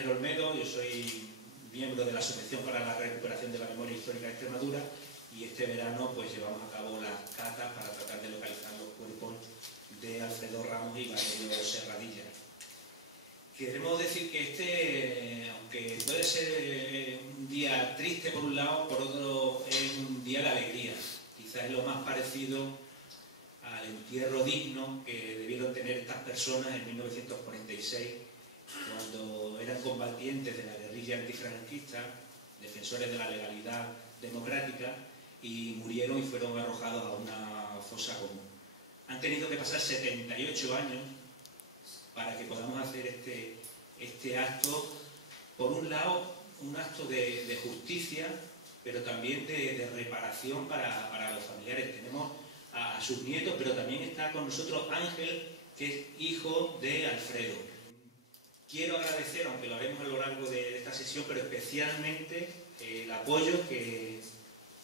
Ángel Olmedo, yo soy miembro de la Asociación para la Recuperación de la Memoria Histórica de Extremadura y este verano pues llevamos a cabo las catas para tratar de localizar los cuerpos de Alfredo Ramos y Valerio Serradilla. Queremos decir que aunque puede ser un día triste por un lado, por otro es un día de alegría. Quizás es lo más parecido al entierro digno que debieron tener estas personas en 1946, cuando eran combatientes de la guerrilla antifranquista, defensores de la legalidad democrática, y murieron y fueron arrojados a una fosa común. Han tenido que pasar 78 años para que podamos hacer este acto, por un lado, un acto de justicia, pero también de reparación para los familiares. Tenemos a sus nietos, pero también está con nosotros Ángel, que es hijo de Alfredo. Quiero agradecer, aunque lo haremos a lo largo de esta sesión, pero especialmente el apoyo que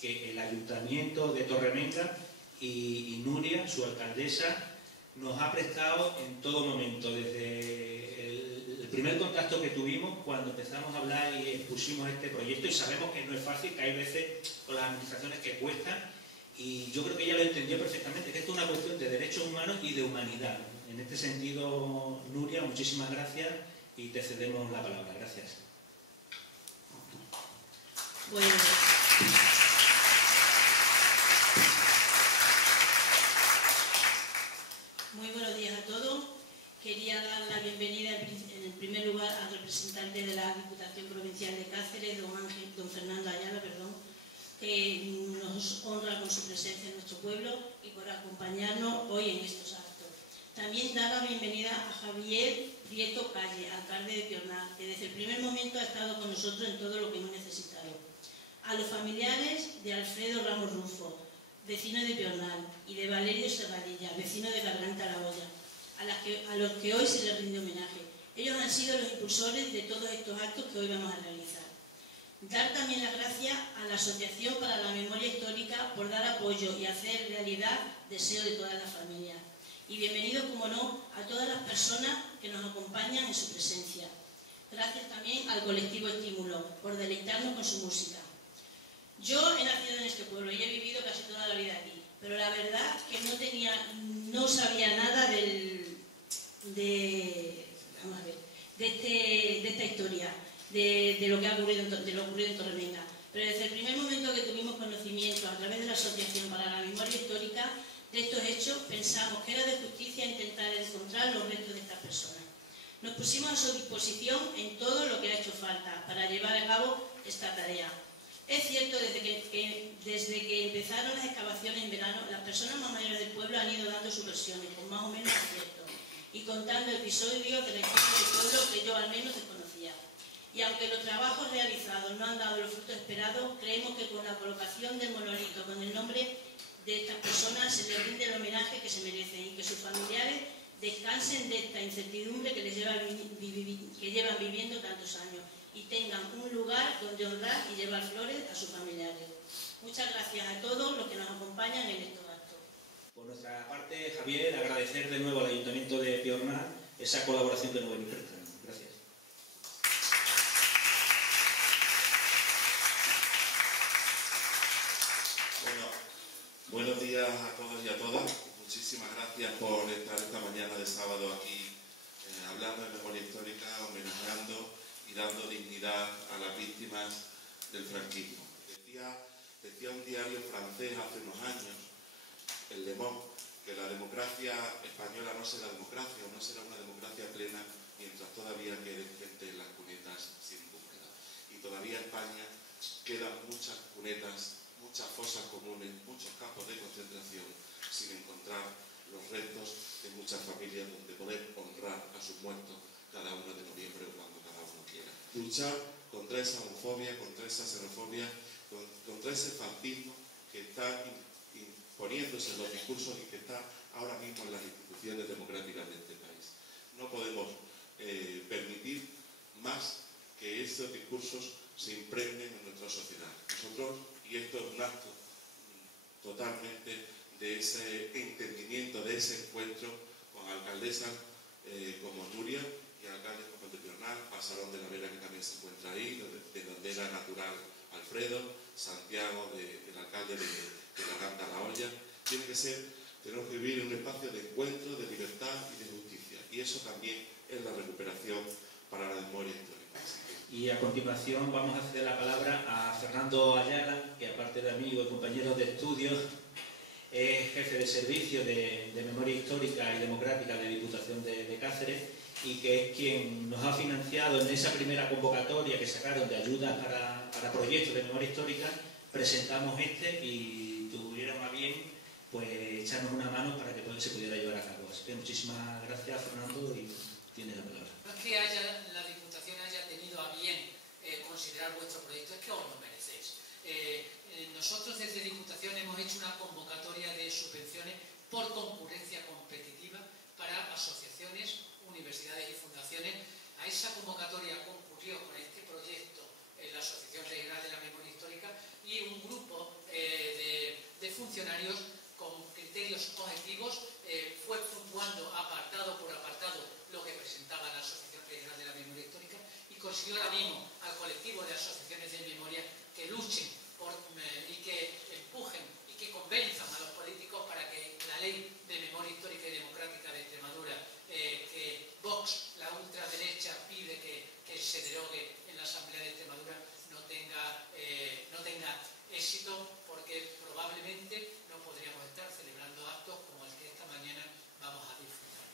el Ayuntamiento de Torremenda y Nuria, su alcaldesa, nos ha prestado en todo momento, desde el primer contacto que tuvimos cuando empezamos a hablar y expusimos este proyecto, y sabemos que no es fácil, que hay veces con las administraciones que cuestan, y yo creo que ella lo entendió perfectamente, que esto es una cuestión de derechos humanos y de humanidad. En este sentido, Nuria, muchísimas gracias y te cedemos la palabra. Gracias. Bueno. Muy buenos días a todos. Quería dar la bienvenida en primer lugar al representante de la Diputación Provincial de Cáceres, don Fernando Ayala, que nos honra con su presencia en nuestro pueblo y por acompañarnos hoy en estos actos. También dar la bienvenida a Javier Prieto Calle, alcalde de Piornal, que desde el primer momento ha estado con nosotros en todo lo que hemos necesitado. A los familiares de Alfredo Ramos Rufo, vecino de Piornal, y de Valerio Serradilla, vecino de Garganta la Olla, a los que hoy se les rinde homenaje. Ellos han sido los impulsores de todos estos actos que hoy vamos a realizar. Dar también las gracias a la Asociación para la Memoria Histórica por dar apoyo y hacer realidad deseo de todas las familias. Y bienvenidos, como no, a todas las personas que nos acompañan en su presencia. Gracias también al colectivo Estímulo por deleitarnos con su música. Yo he nacido en este pueblo y he vivido casi toda la vida aquí, pero la verdad es que no sabía nada de esta historia, de lo que ha ocurrido en Torremenda. Pero desde el primer momento que tuvimos conocimiento a través de la Asociación para la Memoria Histórica de estos hechos, pensamos que era de justicia intentar encontrar los restos de estas personas. Nos pusimos a su disposición en todo lo que ha hecho falta para llevar a cabo esta tarea. Es cierto, desde que empezaron las excavaciones en verano, las personas más mayores del pueblo han ido dando sus versiones, con más o menos acierto, y contando episodios de la historia del pueblo que yo al menos desconocía. Y aunque los trabajos realizados no han dado los frutos esperados, creemos que con la colocación del monolito con el nombre de estas personas se les rinde el homenaje que se merecen y que sus familiares descansen de esta incertidumbre que llevan viviendo tantos años y tengan un lugar donde honrar y llevar flores a sus familiares. Muchas gracias a todos los que nos acompañan en estos actos. Por nuestra parte, Javier, agradecer de nuevo al Ayuntamiento de Piornal esa colaboración que nos venís prestando. Gracias. Bueno, buenos días a todos y a todas. Muchísimas gracias por estar esta mañana de sábado aquí hablando de memoria histórica, homenajeando y dando dignidad a las víctimas del franquismo. Decía un diario francés hace unos años, el Le Monde, que la democracia española no será democracia o no será una democracia plena mientras todavía quede gente en las cunetas sin búsqueda. Y todavía en España quedan muchas cunetas, muchas fosas comunes, muchos campos de concentración sin encontrar los restos de muchas familias donde poder honrar a sus muertos cada 1 de noviembre o cuando cada uno quiera. Luchar contra esa homofobia, contra esa xenofobia, contra ese fascismo que está imponiéndose en los discursos y que está ahora mismo en las instituciones democráticas de este país. No podemos permitir más que esos discursos se impregnen en nuestra sociedad. Nosotros, y esto es un acto totalmente de ese entendimiento, de ese encuentro con alcaldesas como Nuria y alcaldes como el de Piornal, Pasarón de la Vera, que también se encuentra ahí, de donde era natural Alfredo, Santiago, el alcalde de la Ganta La Olla. Tenemos que vivir en un espacio de encuentro, de libertad y de justicia. Y eso también es la recuperación para la memoria histórica. Y a continuación vamos a ceder la palabra a Fernando Ayala, que aparte de amigo y compañero de estudios, es jefe de servicio de Memoria Histórica y Democrática de Diputación de Cáceres, y que es quien nos ha financiado en esa primera convocatoria que sacaron de ayudas para proyectos de memoria histórica. Presentamos y tuvieron a bien pues echarnos una mano para que se pudiera llevar a cabo. Así que muchísimas gracias, Fernando, y tienes la palabra. No es que la Diputación haya tenido a bien considerar vuestro proyecto, es que os lo merecéis. Nosotros desde Diputación hemos hecho una convocatoria de subvenciones por concurrencia competitiva para asociaciones, universidades y fundaciones. A esa convocatoria concurrió con este proyecto la Asociación Regional de la Memoria Histórica y un grupo de funcionarios con criterios objetivos fue puntuando apartado por apartado lo que presentaba la Asociación Regional de la Memoria Histórica y consiguió ahora mismo al colectivo de asociaciones de memoria que luchen y que empujen y que convenzan a los políticos para que la ley de memoria histórica y democrática de Extremadura, que Vox, la ultraderecha, pide que se derogue en la Asamblea de Extremadura, no tenga éxito, porque probablemente no podríamos estar celebrando actos como el que esta mañana vamos a disfrutar.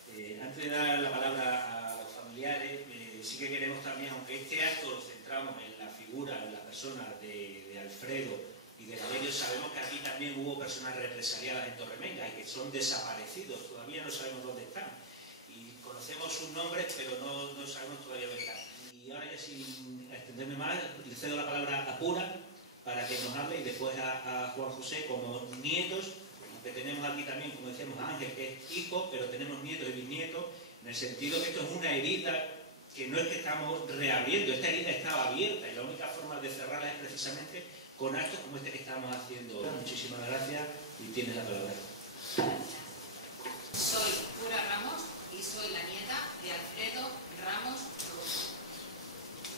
Antes de dar la palabra a los familiares, sí que queremos también, aunque este acto lo centramos en la figura, en la persona de Alfredo y de Valerio, sabemos que aquí también hubo personas represaliadas en Torremenga y que son desaparecidos, todavía no sabemos dónde están. Y conocemos sus nombres, pero no sabemos todavía dónde están. Y ahora ya sin extenderme más, le cedo la palabra a Pura para que nos hable, y después a Juan José como nietos, que tenemos aquí también, como decíamos, a Ángel, que es hijo, pero tenemos nietos y bisnietos, en el sentido que esto es una herida que no es que estamos reabriendo, esta herida estaba abierta y la única forma de cerrarla es precisamente con actos como este que estamos haciendo. Muchísimas gracias y tienes la palabra. Soy Pura Ramos y soy la nieta de Alfredo Ramos Russo.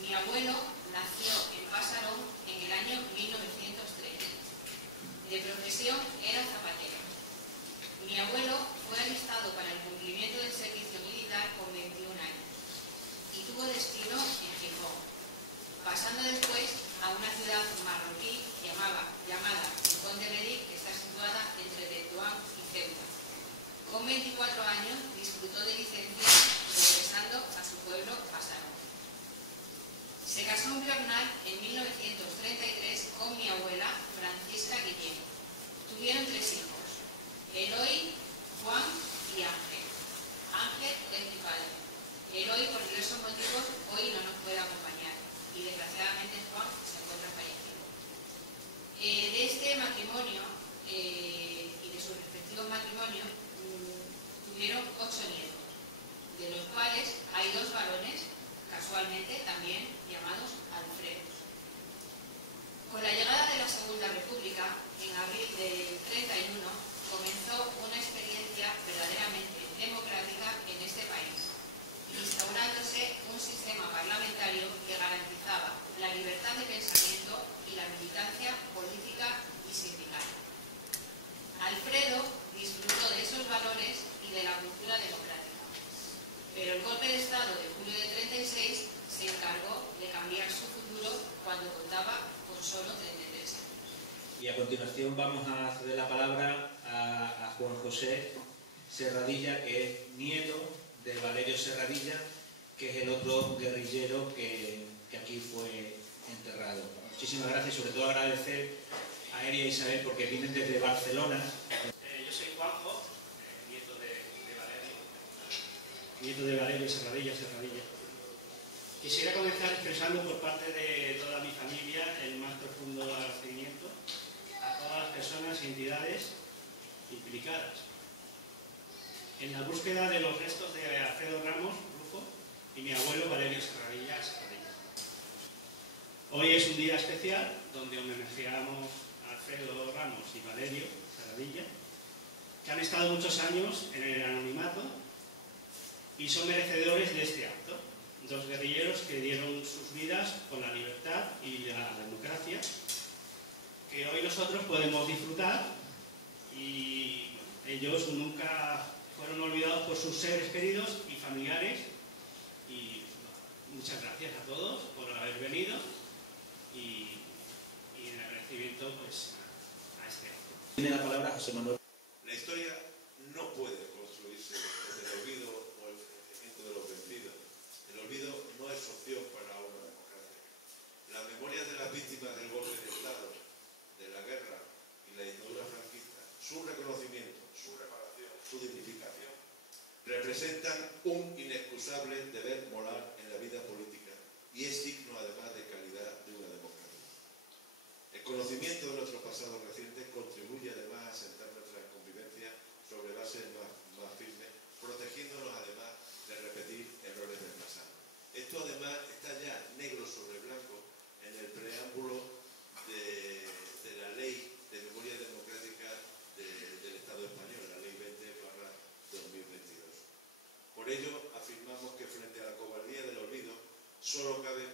Mi abuelo nació en Pasarón en el año 1903. De profesión era zapatero. Mi abuelo fue alistado para el cumplimiento del servicio militar con 21 años y tuvo destino en Gijón, pasando después a una ciudad marroquí llamada Pontevedra, que está situada entre Tetuán y Ceuta. Con 24 años disfrutó de licencia regresando a su pueblo Pasarón. Se casó en Bernal en 1933 con mi abuela Francisca Guillén. Tuvieron 3 hijos, Eloy, Juan y Ángel. Ángel es mi padre. Eloy, por diversos motivos, hoy no nos puede acompañar y desgraciadamente Juan se encuentra fallecido. De este matrimonio y de sus respectivos matrimonios tuvieron 8 nietos, de los cuales hay 2 varones, casualmente también llamados Alfredos. Con la llegada de la Segunda República, en abril del 31, comenzó una experiencia verdaderamente democrática en este país, instaurándose un sistema parlamentario que garantizaba la libertad de pensamiento y la militancia política y sindical. Alfredo disfrutó de esos valores y de la cultura democrática, pero el golpe de Estado de julio de 36 se encargó de cambiar su futuro cuando contaba con solo 33 años. Y a continuación vamos a ceder la palabra a Juan José Serradilla, que es nieto de Valerio Serradilla, que es el otro guerrillero que aquí fue enterrado. Muchísimas gracias y sobre todo agradecer a Eria y Isabel porque vienen desde Barcelona. Yo soy Juanjo, nieto de Valerio Serradilla. Quisiera comenzar expresando por parte de toda mi familia el más profundo agradecimiento a todas las personas y entidades implicadas en la búsqueda de los restos de Alfredo Ramos Rufo y mi abuelo Valerio Serradilla. Hoy es un día especial donde homenajeamos a Alfredo Ramos y Valerio Serradilla, que han estado muchos años en el anonimato y son merecedores de este acto. dos guerrilleros que dieron sus vidas con la libertad y la democracia, que hoy nosotros podemos disfrutar, y ellos nunca fueron olvidados por sus seres queridos y familiares. Y muchas gracias a todos por haber venido, y en agradecimiento pues a este acto. Tiene la palabra José Manuel. La historia no puede construirse desde el olvido o el conocimiento de los vencidos. El olvido no es opción para una democracia. La memoria de las víctimas del golpe de Estado, de la guerra y la dictadura franquista, su reconocimiento, su reparación, su dignificación, representan un inexcusable deber moral en la vida política y es signo además de calidad de una democracia. El conocimiento de nuestro pasado reciente contribuye además a sentar nuestra convivencia sobre bases más firmes, protegiéndonos además de repetir errores del pasado. Esto además está ya negro sobre blanco en el preámbulo de la Ley de Memoria Democrática del Estado español, la Ley 20/2022. Por ello, afirmamos que frente a la cobardía del olvido, solo cabe